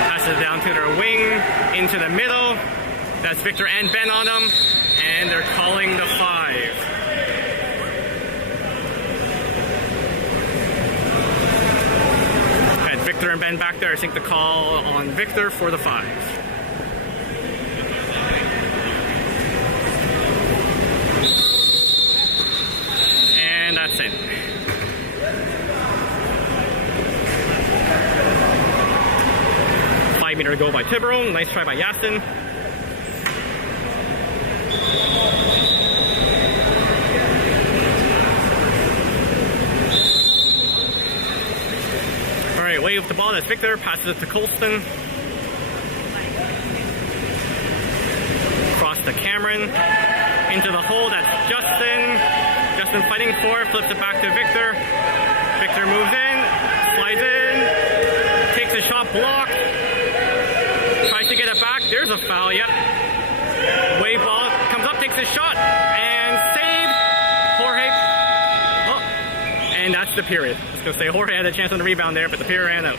Passes it down to their wing, into the middle. That's Victor and Ben on them. And they're calling the 5. And Victor and Ben back there. I think the call on Victor for the 5. And that's it. Meter goal by Tiburon. Nice try by Yasin. Alright, away with the ball. That's Victor. Passes it to Colston. Across to Cameron. Into the hole. That's Justin. Justin fighting for it. Flips it back to Victor. Victor moves in. Slides in. Takes a shot. Blocked. To get it back, there's a foul, yep. Wave ball, comes up, takes a shot, and saved. Jorge. Oh, and that's the period. I was going to say Jorge had a chance on the rebound there, but the period ran out.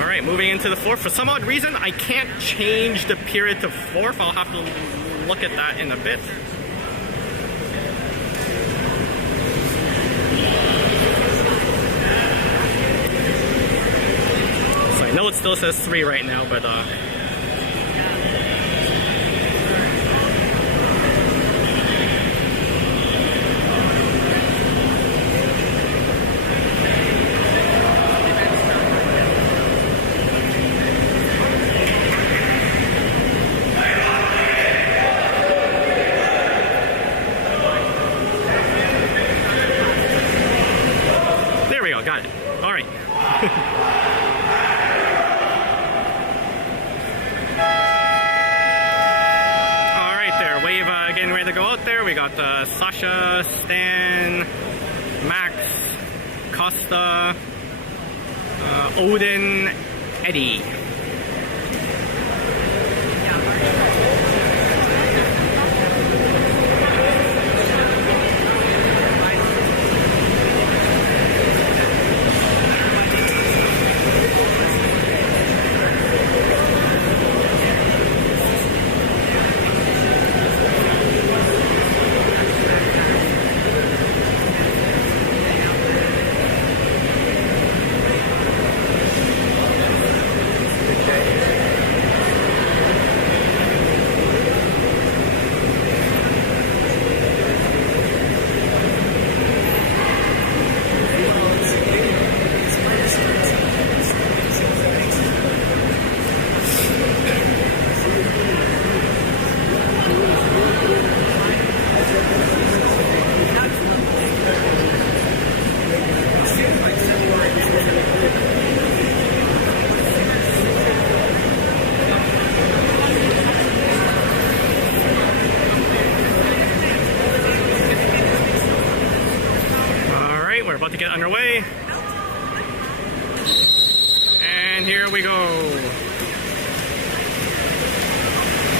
Alright, moving into the 4th. For some odd reason, I can't change the period to 4th. I'll have to look at that in a bit. I know it still says 3 right now, but there we go, got it. All right. Getting ready to go out there. We got Sasha, Stan, Max, Costa, Odin, Eddie. About to get underway. And here we go.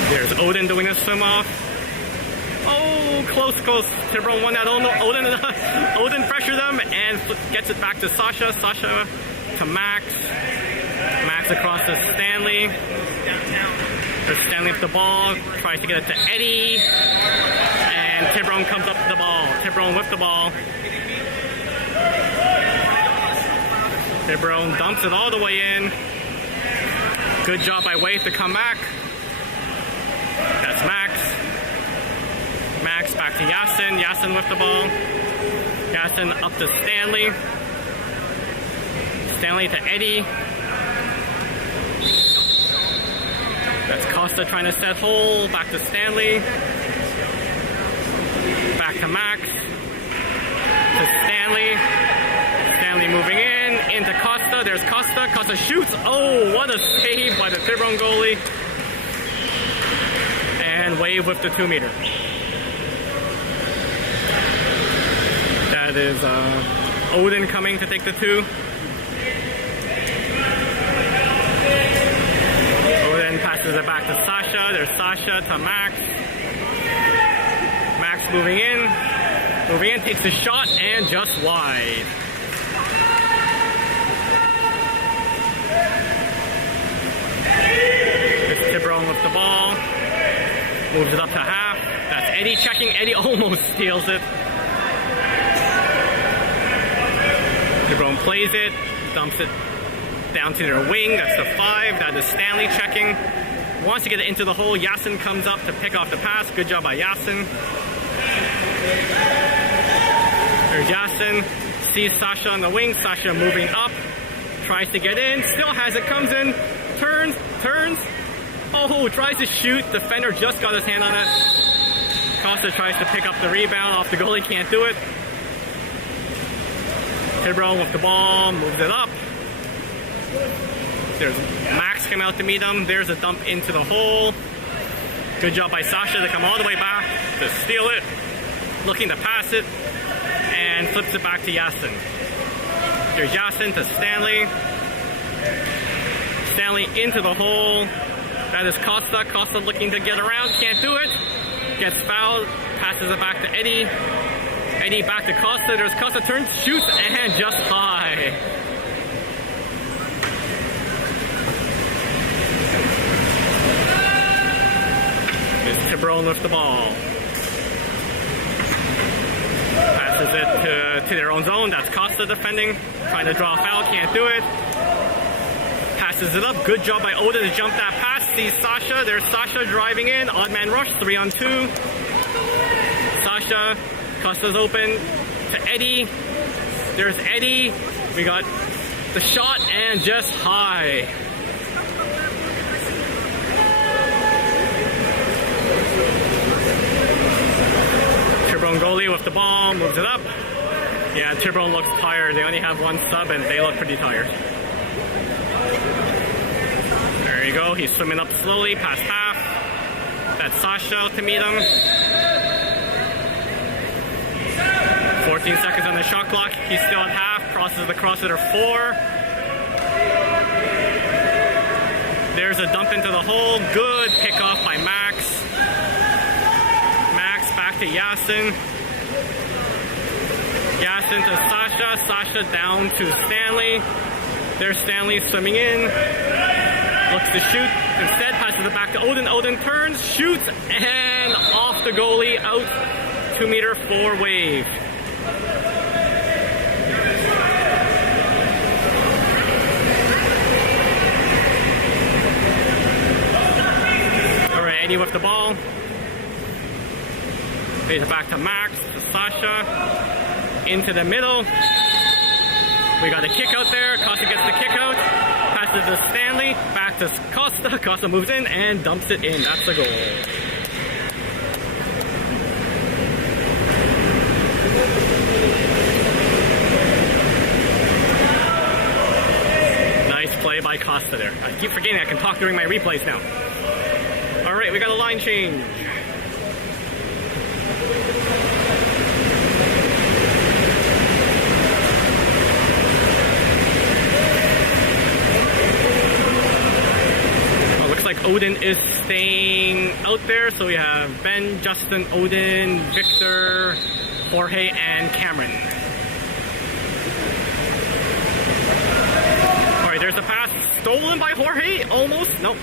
There's Odin doing a swim off. Oh, close. Tiburon won that. Odin gets it back to Sasha. Sasha to Max. Max across to Stanley. There's Stanley with the ball. Tries to get it to Eddie. And Tiburon comes up to the ball. Tiburon with the ball. Tiburon dumps it all the way in. Good job by Wave to come back. That's Max. Max back to Yasin. Yasin with the ball. Yasin up to Stanley. Stanley to Eddie. That's Costa trying to set hole. Back to Stanley. Back to Max. To Stanley. Stanley moving in. Into Costa. There's Costa. Costa shoots. Oh, what a save by the Tiburon goalie. And Wave with the 2 meter. That is Odin coming to take the 2. Odin passes it back to Sasha. There's Sasha to Max. Max moving in. Moving in, takes a shot and just wide. There's Tiburon with the ball. Moves it up to half. That's Eddie checking. Eddie almost steals it. Tiburon plays it, dumps it down to their wing. That's the 5. That is Stanley checking. Wants to get it into the hole. Yasin comes up to pick off the pass. Good job by Yasin. There's Yasin. Sees Sasha on the wing. Sasha moving up. Tries to get in. Still has it. Comes in. Turns. Oh, tries to shoot. Defender just got his hand on it. Costa tries to pick up the rebound off the goalie. Can't do it. Tiburon with the ball. Moves it up. There's Max came out to meet him. There's a dump into the hole. Good job by Sasha to come all the way back to steal it. Looking to pass it. And flips it back to Yasin. There's Yasin to Stanley. Stanley into the hole. That is Costa. Costa looking to get around. Can't do it. Gets fouled. Passes it back to Eddie. Eddie back to Costa. There's Costa. Turns, shoots, and just high. There's Tiburon with the ball. Passes it to their own zone. That's Costa defending. Trying to draw a foul. Can't do it. Passes it up. Good job by Oda to jump that pass. Sees Sasha. There's Sasha driving in. Odd man rush. 3-on-2. Sasha. Costa's open to Eddie. There's Eddie. We got the shot and just high. Tiburon goalie with the ball. Moves it up. Yeah, Tiburon looks tired. They only have 1 sub and they look pretty tired. There you go. He's swimming up slowly past half. That's Sasha to meet him. 14 seconds on the shot clock. He's still at half. Crosses the crosser 4. There's a dump into the hole. Good pickoff by Max. Max back to Yasin. Yasin to Sasha. Sasha down to Stanley. There's Stanley swimming in. Looks to shoot. Instead passes it back to Odin. Odin turns, shoots, and off the goalie. Out. 2 meter for Wave. Alright, Eddie with the ball. Plays it back to Max, to Sasha. Into the middle. We got a kick out there. Costa gets the kick out. Passes to Stanley. Back to Costa. Costa moves in and dumps it in. That's a goal. Nice play by Costa there. I keep forgetting I can talk during my replays now. Alright, we got a line change. Like Odin is staying out there, so we have Ben, Justin, Odin, Victor, Jorge, and Cameron. There's a pass stolen by Jorge. Almost. Nope.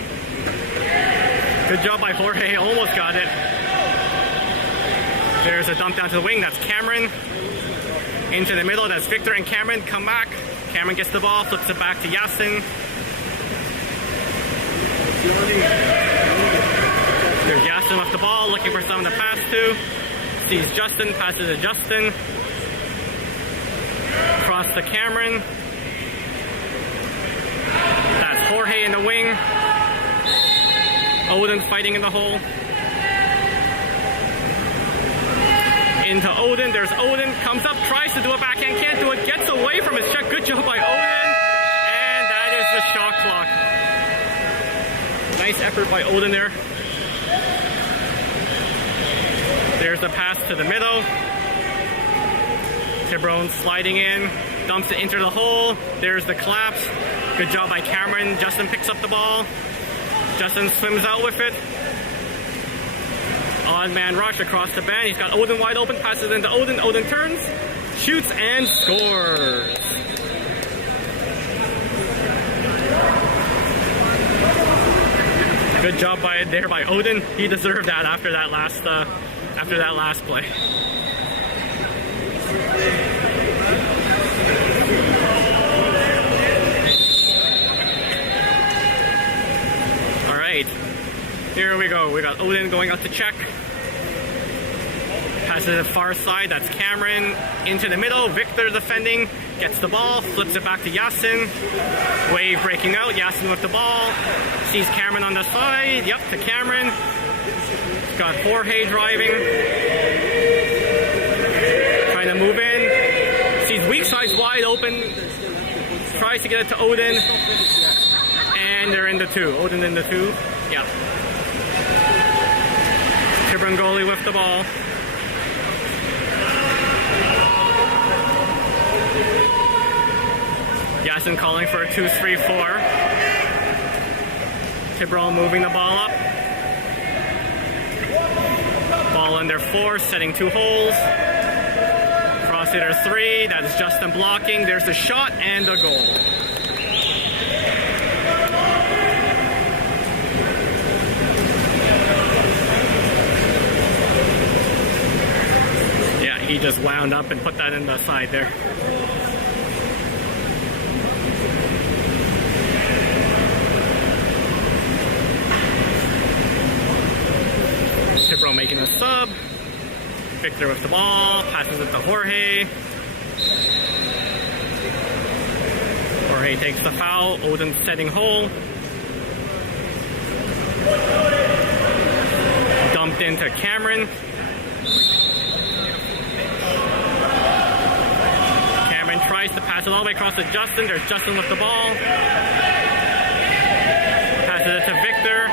Good job by Jorge. Almost got it. There's a dump down to the wing. That's Cameron. Into the middle. That's Victor and Cameron. Come back. Cameron gets the ball. Flips it back to Yasin. There's Yasin with the ball. Looking for someone to pass to. Sees Justin. Passes to Justin. Cross to Cameron. That's Jorge in the wing. Odin fighting in the hole. Into Odin. There's Odin. Comes up. Tries to do a backhand. Can't do it. Gets away from his check. Good job by Odin. And that is the shot clock. Nice effort by Odin there. There's the pass to the middle. Tiburon sliding in. Dumps it into the hole. There's the collapse. Good job by Cameron. Justin picks up the ball. Justin swims out with it. Odd man rush across the band. He's got Odin wide open. Passes into Odin. Odin turns. Shoots and scores. Good job by Odin. He deserved that after that last play. All right, here we go. We got Odin going out to check. Passes to the far side. That's Cameron into the middle. Victor defending. Gets the ball. Flips it back to Yasin. Wave breaking out. Yasin with the ball. Sees Cameron on the side. Yep, to Cameron. He's got Jorge driving. Trying to move in. Sees weak sides wide open. Tries to get it to Odin. And they're in the two. Odin in the two. Yep. Tiburon goalie with the ball. Yasin calling for a 2-3-4. Tiburon moving the ball up. Ball under 4, setting 2 holes. Cross hitter 3, that is Justin blocking. There's the shot and a goal. Yeah, he just wound up and put that in the side there. Tiburon making a sub. Victor with the ball. Passes it to Jorge. Jorge takes the foul. Odin setting hole. Dumped into Cameron. Cameron tries to pass it all the way across to Justin. There's Justin with the ball. Passes it to Victor.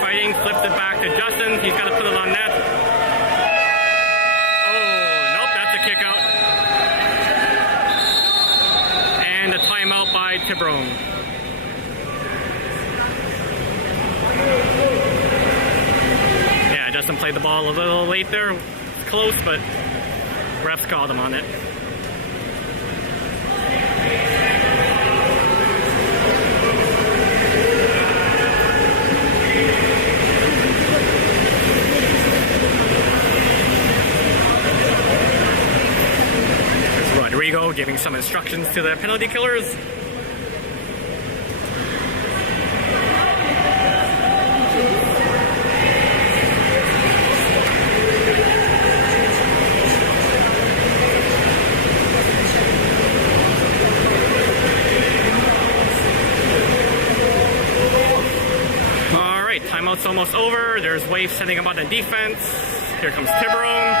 Fighting, flips it back to Justin. He's got to put it on net. Oh, nope, that's a kick out. And a timeout by Tiburon. Yeah, Justin played the ball a little late there. It's close, but refs called him on it. Rodrigo giving some instructions to the penalty killers. All right, timeout's almost over. There's Wave setting up on the defense. Here comes Tiburon.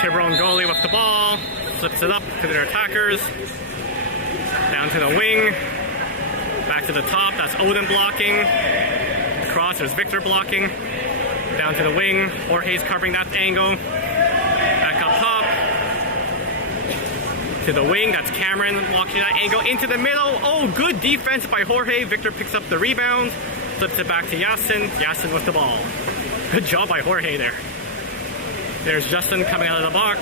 Tiburon goalie with the ball, flips it up to their attackers, down to the wing, back to the top, that's Odin blocking, across there's Victor blocking, down to the wing, Jorge's covering that angle, back up top, To the wing, that's Cameron walking that angle into the middle. Oh, good defense by Jorge. Victor picks up the rebound, flips it back to Yasin. Yasin with the ball. Good job by Jorge there. There's Justin coming out of the box.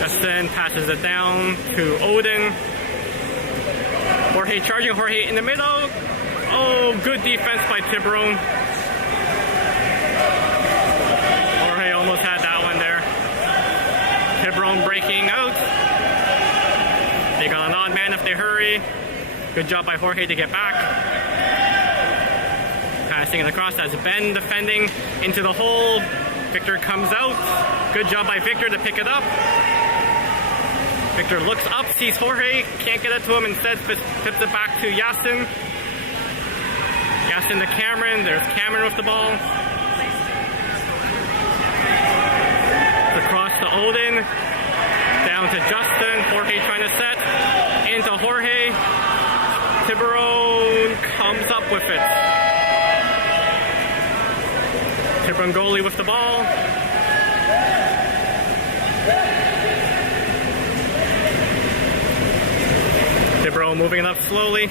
Justin passes it down to Odin. Jorge charging, Jorge in the middle. Oh, good defense by Tiburon. Jorge almost had that one there. Tiburon breaking out. They got an odd man if they hurry. Good job by Jorge to get back. Passing it across as Ben defending into the hole. Victor comes out. Good job by Victor to pick it up. Victor looks up, sees Jorge, can't get it to him, instead flips it back to Yasin. Yasin to Cameron. There's Cameron with the ball. Across to Odin. Down to Justin. Jorge trying to set. Into Jorge. Tiburon comes up with it. Tiburon goalie with the ball. Tiburon moving it up slowly.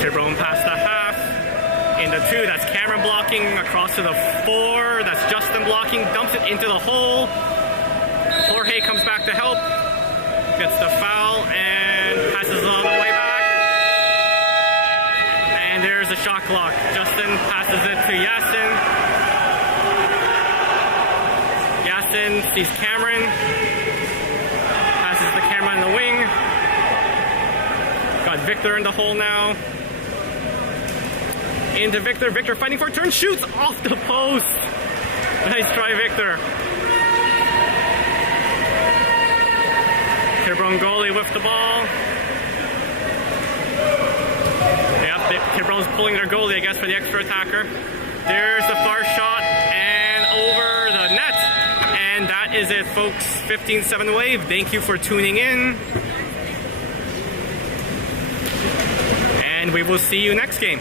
Tiburon past the half. Into 2, that's Cameron blocking. Across to the 4, that's Justin blocking. Dumps it into the hole. Jorge comes back to help. Gets the foul and passes it all the way back. And there's a shot clock. Justin passes it to Yasin. Yasin sees Cameron. Passes the camera in the wing. Got Victor in the hole now. Into Victor. Victor fighting for a turn. Shoots off the post. Nice try, Victor. Tiburon goalie with the ball. Yep, Tiburon's pulling their goalie, I guess, for the extra attacker. There's the far shot and over the net. And that is it, folks. 15-7 Wave. Thank you for tuning in. And we will see you next game.